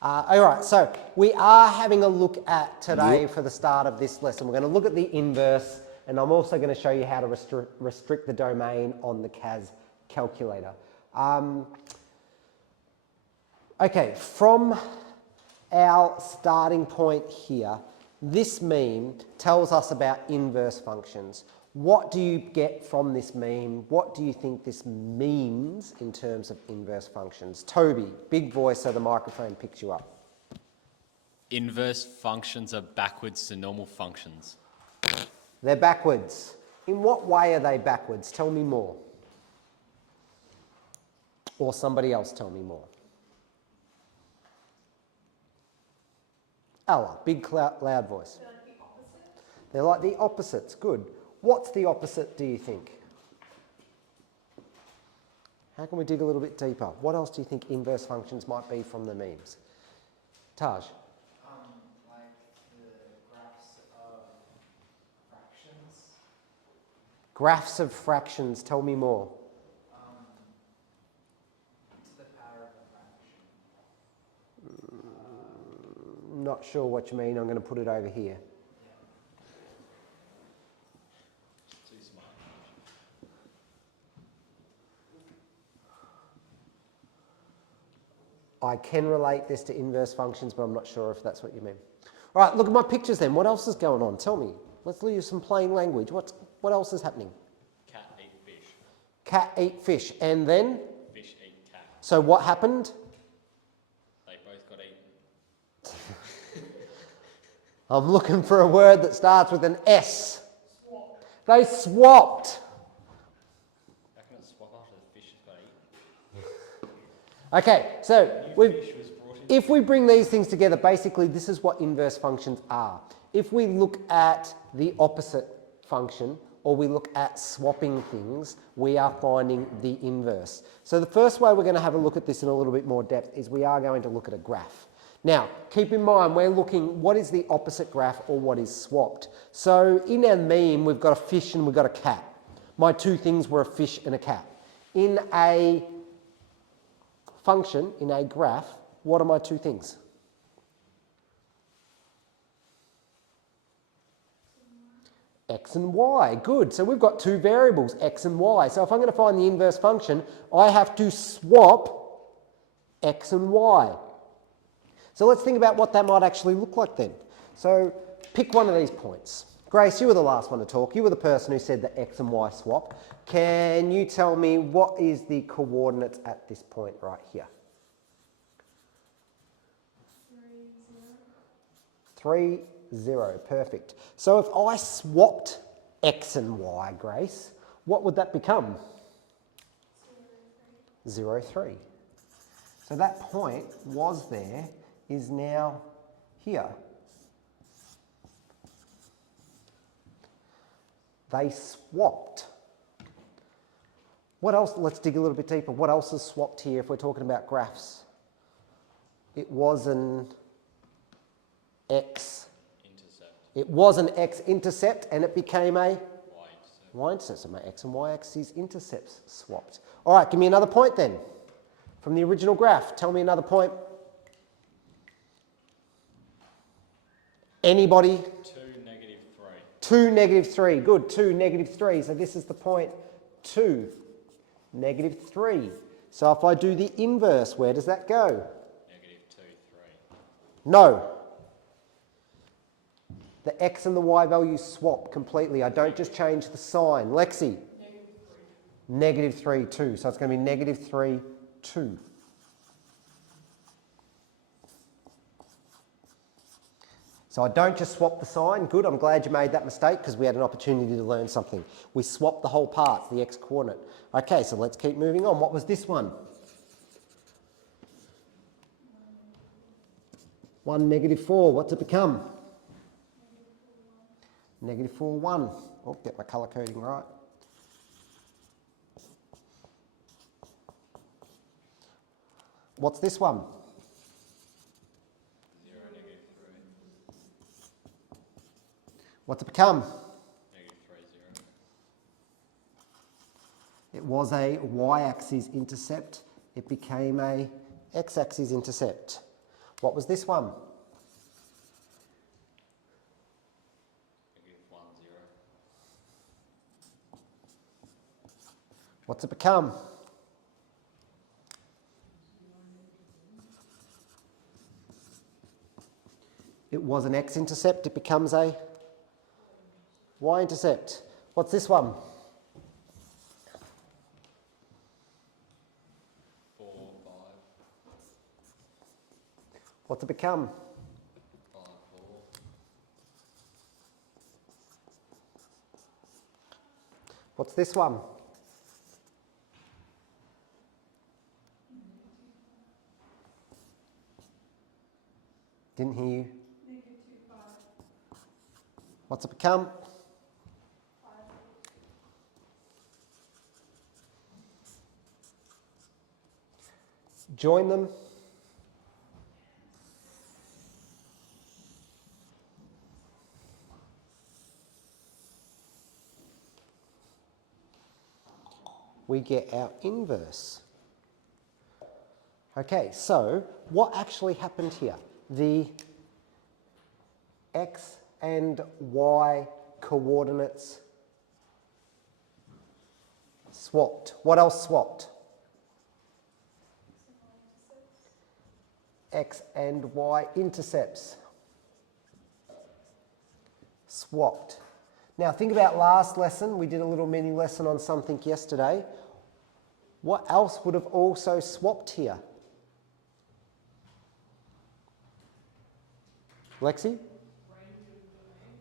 All right, so we are having a look at today for the start of this lesson. We're going to look at the inverse, and I'm also going to show you how to restrict the domain on the CAS calculator. Okay, from our starting point here, this meme tells us about inverse functions. What do you get from this meme? What do you think this means in terms of inverse functions? Toby, big voice so the microphone picks you up. Inverse functions are backwards to normal functions. They're backwards. In what way are they backwards? Tell me more. Or somebody else tell me more. Ella, big loud voice. They're like the opposite? They're like the opposites. Good. What's the opposite, do you think? How can we dig a little bit deeper? What else do you think inverse functions might be from the memes? Taj? Like the graphs of fractions. Graphs of fractions. Tell me more. To the power of a fraction. Not sure what you mean. I'm going to put it over here. Too smart. I can relate this to inverse functions, but I'm not sure if that's what you mean. All right, look at my pictures then. What else is going on? Tell me. Let's use some plain language. What else is happening? Cat ate fish. Cat ate fish. And then? Fish ate cat. So what happened? They both got eaten. I'm looking for a word that starts with an S. Swap. They swapped. How can it swap after the fish has got eaten? Okay, so Fish was brought in. if we bring these things together, basically this is what inverse functions are. If we look at the opposite function, or we look at swapping things, we are finding the inverse. So the first way we're going to have a look at this in a little bit more depth is we are going to look at a graph. Now, keep in mind, we're looking, what is the opposite graph or what is swapped? So in our meme, we've got a fish and we've got a cat. My two things were a fish and a cat. In a function, in a graph, what are my two things? X and Y. Good. So we've got two variables, X and Y. So if I'm going to find the inverse function, I have to swap X and Y. So let's think about what that might actually look like then. So pick one of these points. Grace, you were the last one to talk. You were the person who said the X and Y swap. Can you tell me what is the coordinates at this point right here? 3, 0. Perfect. So if I swapped X and Y, Grace, what would that become? 0, 3. So that point was there, is now here. They swapped. What else? Let's dig a little bit deeper. What else is swapped here if we're talking about graphs? It was an X. Intercept. It was an X-intercept and it became a Y intercept. Y-intercept. So my X and Y-axis intercepts swapped. All right, give me another point then. From the original graph, tell me another point. Anybody? 2, negative 3. 2, negative 3. Good. 2, negative 3. So this is the point 2, negative 3. So if I do the inverse, where does that go? Negative 2, 3. No. The X and the Y values swap completely. I don't just change the sign. Lexi? Negative 3, 2. So it's going to be negative 3, 2. So I don't just swap the sign. Good, I'm glad you made that mistake because we had an opportunity to learn something. We swapped the whole part, the X coordinate. Okay, so let's keep moving on. What was this one? 1, negative 4. What's it become? Negative 4, 1. Oh, get my colour coding right. What's this one? 0, negative 3. What's it become? Negative 3, 0. It was a y-axis intercept. It became a x-axis intercept. What was this one? Negative 1, 0. What's it become? It was an x-intercept, it becomes a y-intercept. What's this one? 4, 5, What's it become? 5, 4. What's this one? Didn't hear you. What's it become? Join them. We get our inverse. Okay, so what actually happened here? The x and y coordinates swapped. What else swapped? X and y intercepts swapped. Now think about last lesson. We did a little mini lesson on something yesterday. What else would have also swapped here? Lexi?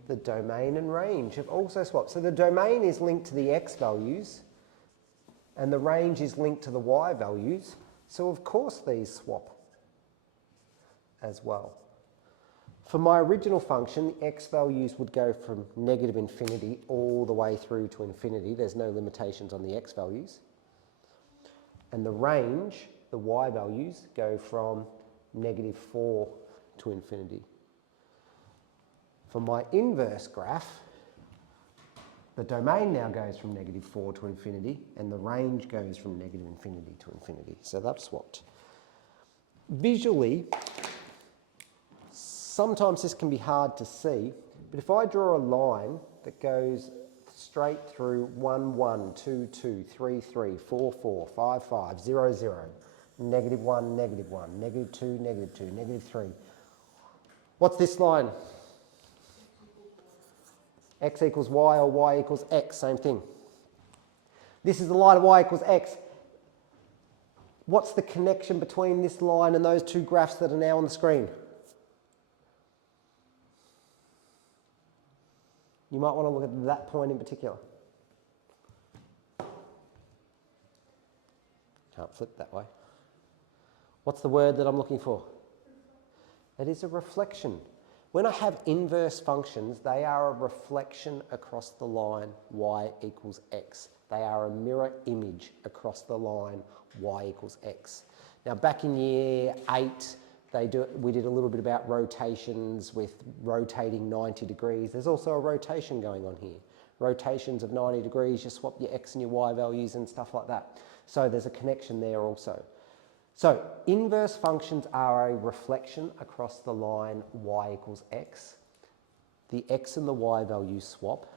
The domain and range have also swapped. So the domain is linked to the x values and the range is linked to the y values. So of course these swap as well. For my original function, the x values would go from negative infinity all the way through to infinity. There's no limitations on the x values. And the range, the y values, go from negative 4 to infinity. For my inverse graph, the domain now goes from negative 4 to infinity, and the range goes from negative infinity to infinity. So that's swapped. Visually, sometimes this can be hard to see, but if I draw a line that goes straight through 1, 1, 2, 2, 3, 3, 4, 4, 5, 5, 0, 0, negative 1, negative 1, negative 2, negative 2, negative 3. What's this line? X equals y or y equals x, same thing. This is the line of y equals x. What's the connection between this line and those two graphs that are now on the screen? You might want to look at that point in particular. Can't flip that way. What's the word that I'm looking for? It is a reflection. When I have inverse functions, they are a reflection across the line y equals x. They are a mirror image across the line y equals x. Now back in year 8, we did a little bit about rotations with rotating 90 degrees. There's also a rotation going on here. Rotations of 90 degrees, you swap your x and your y values and stuff like that. So there's a connection there also. So inverse functions are a reflection across the line y equals x. The x and the y values swap.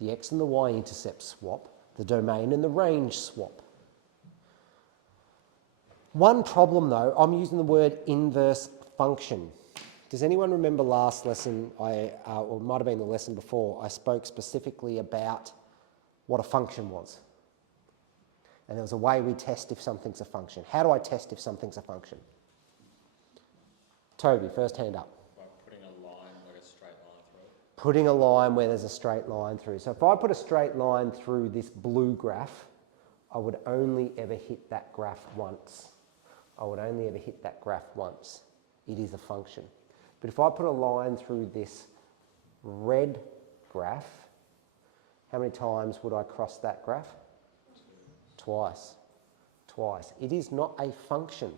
The x and the y intercepts swap. The domain and the range swap. One problem though, I'm using the word inverse function. Does anyone remember last lesson, or it might have been the lesson before, I spoke specifically about what a function was. And there was a way we test if something's a function. How do I test if something's a function? Toby, first hand up. By putting a line, like a straight line through it. Putting a line where there's a straight line through. So if I put a straight line through this blue graph, I would only ever hit that graph once. I would only ever hit that graph once. It is a function. But if I put a line through this red graph, how many times would I cross that graph? Twice. Twice. It is not a function.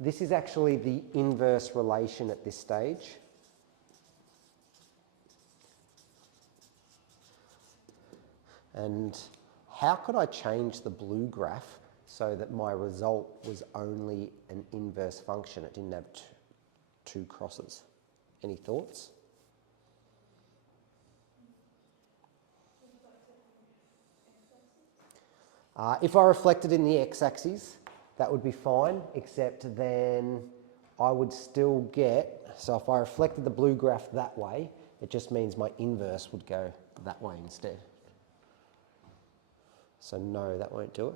This is actually the inverse relation at this stage. And how could I change the blue graph so that my result was only an inverse function. It didn't have two crosses. Any thoughts? If I reflected in the x-axis, that would be fine, except then I would still get, so if I reflected the blue graph that way, it just means my inverse would go that way instead. So no, that won't do it.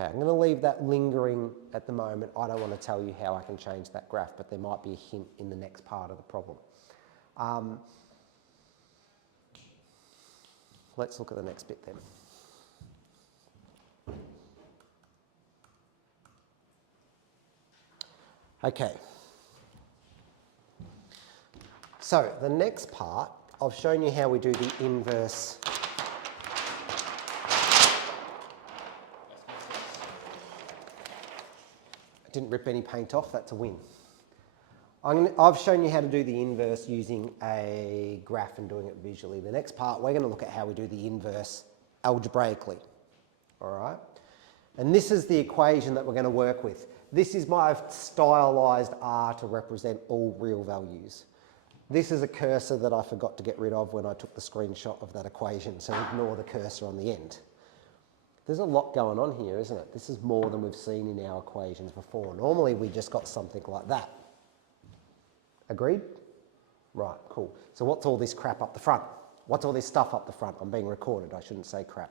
Okay, I'm going to leave that lingering at the moment. I don't want to tell you how I can change that graph, but there might be a hint in the next part of the problem. Let's look at the next bit then. Okay. So the next part, I've shown you how we do the inverse. I didn't rip any paint off, that's a win. I've shown you how to do the inverse using a graph and doing it visually. The next part, we're going to look at how we do the inverse algebraically. All right? And this is the equation that we're going to work with. This is my stylized R to represent all real values. This is a cursor that I forgot to get rid of when I took the screenshot of that equation, so ignore the cursor on the end. There's a lot going on here, isn't it? This is more than we've seen in our equations before. Normally we just got something like that. Agreed? Right, cool. So what's all this crap up the front? What's all this stuff up the front? I'm being recorded, I shouldn't say crap.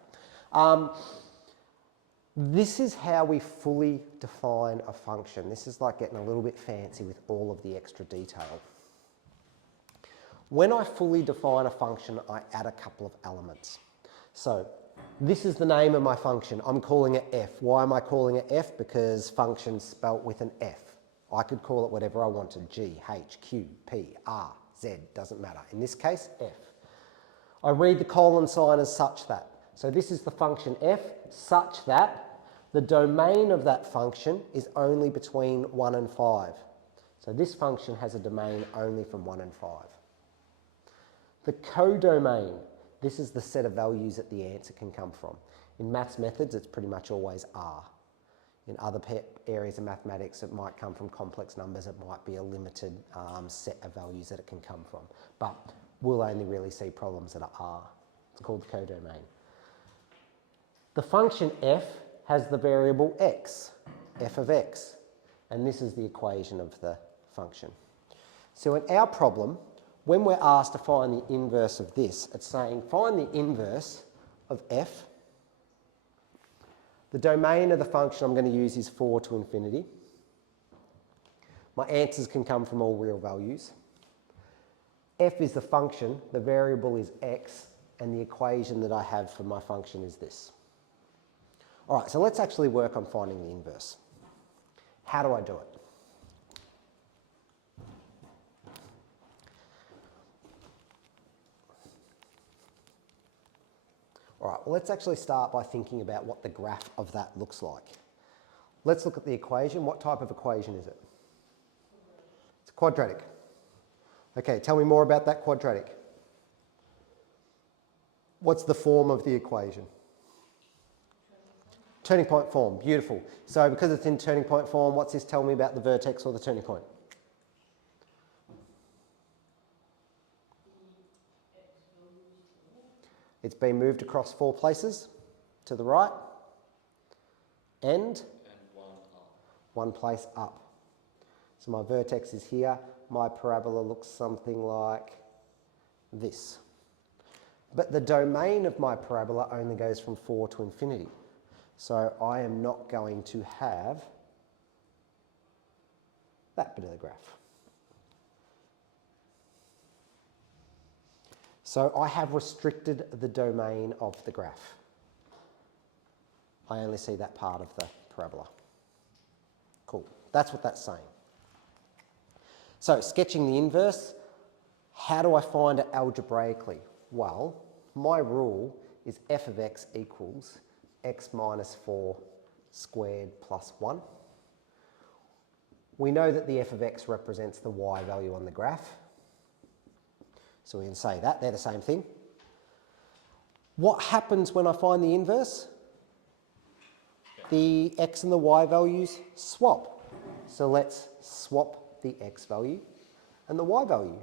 This is how we fully define a function. This is like getting a little bit fancy with all of the extra detail. When I fully define a function, I add a couple of elements. So this is the name of my function. I'm calling it f. Why am I calling it f? Because function's spelt with an f. I could call it whatever I wanted, G, H, Q, P, R, Z, doesn't matter. In this case, f. I read the colon sign as such that. So this is the function f such that the domain of that function is only between 1 and 5. So this function has a domain only from 1 and 5. The codomain, this is the set of values that the answer can come from. In maths methods, it's pretty much always R. In other areas of mathematics, it might come from complex numbers. It might be a limited set of values that it can come from. But we'll only really see problems that are R. It's called the codomain. The function f has the variable x, f of x. And this is the equation of the function. So in our problem, when we're asked to find the inverse of this, it's saying find the inverse of f. The domain of the function I'm going to use is 4 to infinity. My answers can come from all real values. F is the function, the variable is x, and the equation that I have for my function is this. All right, so let's actually work on finding the inverse. How do I do it? All right, well, let's actually start by thinking about what the graph of that looks like. Let's look at the equation. What type of equation is it? It's quadratic. Okay, tell me more about that quadratic. What's the form of the equation? Turning point form, beautiful. So because it's in turning point form, what's this tell me about the vertex or the turning point? It's been moved across 4 places to the right and 1 place up. So my vertex is here. My parabola looks something like this. But the domain of my parabola only goes from 4 to infinity. So I am not going to have that bit of the graph. So I have restricted the domain of the graph. I only see that part of the parabola. Cool. That's what that's saying. So sketching the inverse, how do I find it algebraically? Well, my rule is f of x equals x minus 4 squared plus 1. We know that the f of x represents the y value on the graph. So we can say that, they're the same thing. What happens when I find the inverse? The x and the y values swap. So let's swap the x value and the y value.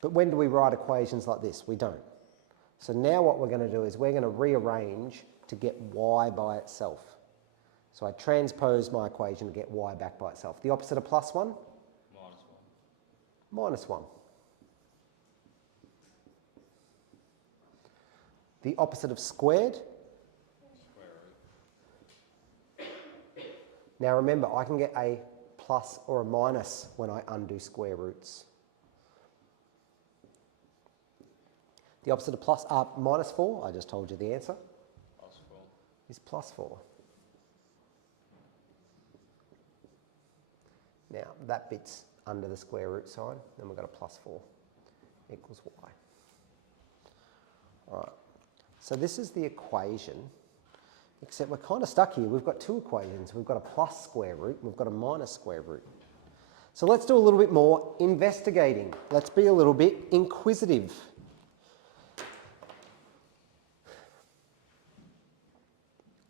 But when do we write equations like this? We don't. So now what we're going to do is we're going to rearrange to get y by itself. So I transpose my equation to get y back by itself. The opposite of plus 1? Minus 1. The opposite of squared? Now remember, I can get a plus or a minus when I undo square roots. The opposite of minus 4, I just told you the answer, is plus 4. Now that bit's under the square root sign, then we've got a plus 4 equals y. All right, so this is the equation, except we're kind of stuck here. We've got two equations. We've got a plus square root, and we've got a minus square root. So let's do a little bit more investigating. Let's be a little bit inquisitive.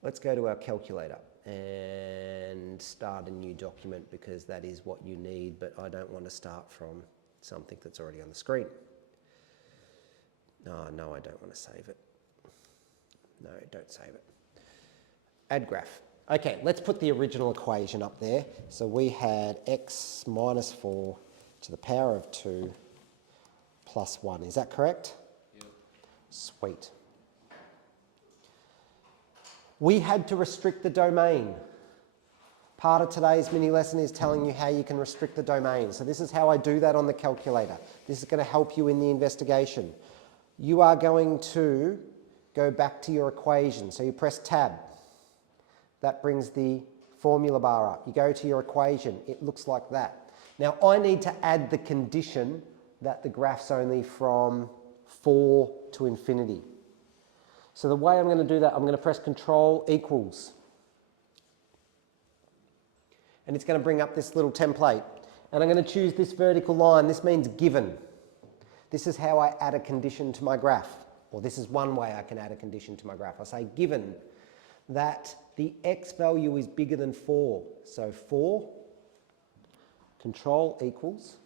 Let's go to our calculator and start a new document because that is what you need, but I don't want to start from something that's already on the screen. Oh, no, I don't want to save it. No, don't save it. Add graph. Okay, let's put the original equation up there. So we had x minus 4 to the power of 2 plus 1. Is that correct? Yep. Sweet. We had to restrict the domain. Part of today's mini lesson is telling you how you can restrict the domain. So this is how I do that on the calculator. This is going to help you in the investigation. You are going to go back to your equation. So you press tab. That brings the formula bar up. You go to your equation. It looks like that. Now I need to add the condition that the graph's only from 4 to infinity. So the way I'm going to do that, I'm going to press Control equals. And it's going to bring up this little template. And I'm going to choose this vertical line. This means given. This is how I add a condition to my graph. Or this is one way I can add a condition to my graph. I say given that the x value is bigger than 4. So 4, Control equals.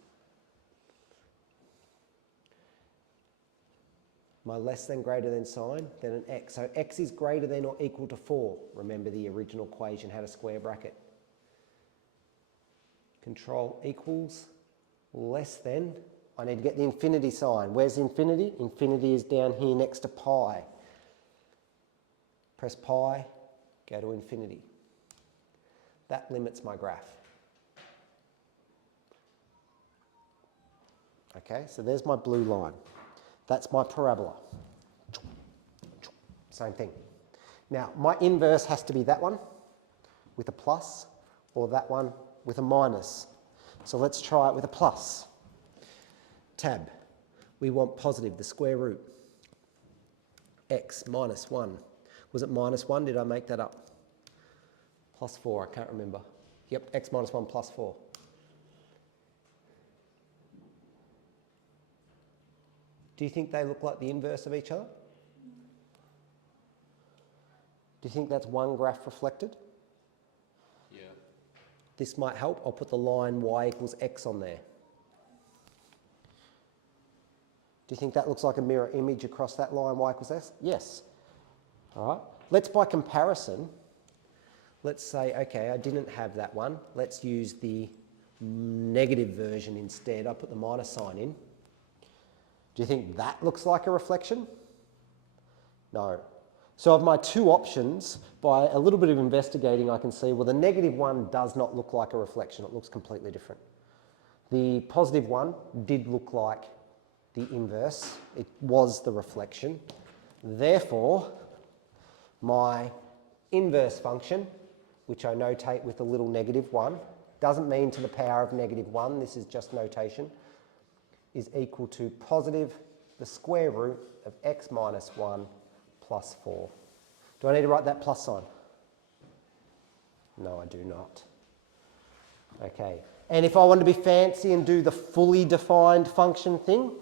My less than greater than sign, then an x. So x is greater than or equal to 4. Remember the original equation had a square bracket. Control equals less than. I need to get the infinity sign. Where's infinity? Infinity is down here next to pi. Press pi, go to infinity. That limits my graph. Okay, so there's my blue line. That's my parabola. Same thing. Now, my inverse has to be that one with a plus or that one with a minus. So let's try it with a plus. Tab. We want positive, the square root. X minus 1. Was it minus 1? Did I make that up? Plus 4, I can't remember. Yep, x minus 1 plus 4. Do you think they look like the inverse of each other? Do you think that's one graph reflected? Yeah. This might help. I'll put the line y equals x on there. Do you think that looks like a mirror image across that line y equals x? Yes. All right. Let's, by comparison, let's say, okay, I didn't have that one. Let's use the negative version instead. I put the minus sign in. Do you think that looks like a reflection? No. So of my two options, by a little bit of investigating, I can see, well, the negative one does not look like a reflection. It looks completely different. The positive one did look like the inverse. It was the reflection. Therefore, my inverse function, which I notate with a little negative 1, doesn't mean to the power of negative 1. This is just notation. Is equal to positive the square root of x minus 1 plus 4. Do I need to write that plus sign? No, I do not. Okay. And if I want to be fancy and do the fully defined function thing,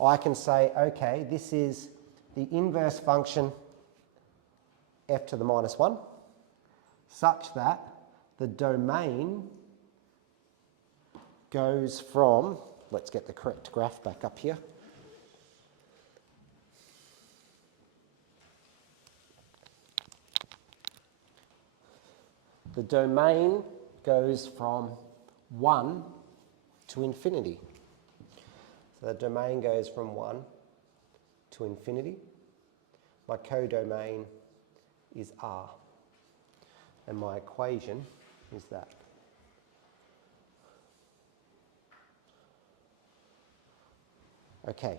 I can say, okay, this is the inverse function f to the minus 1, such that the domain goes from, let's get the correct graph back up here. The domain goes from 1 to infinity. So the domain goes from 1 to infinity. My codomain is R. And my equation is that. Okay.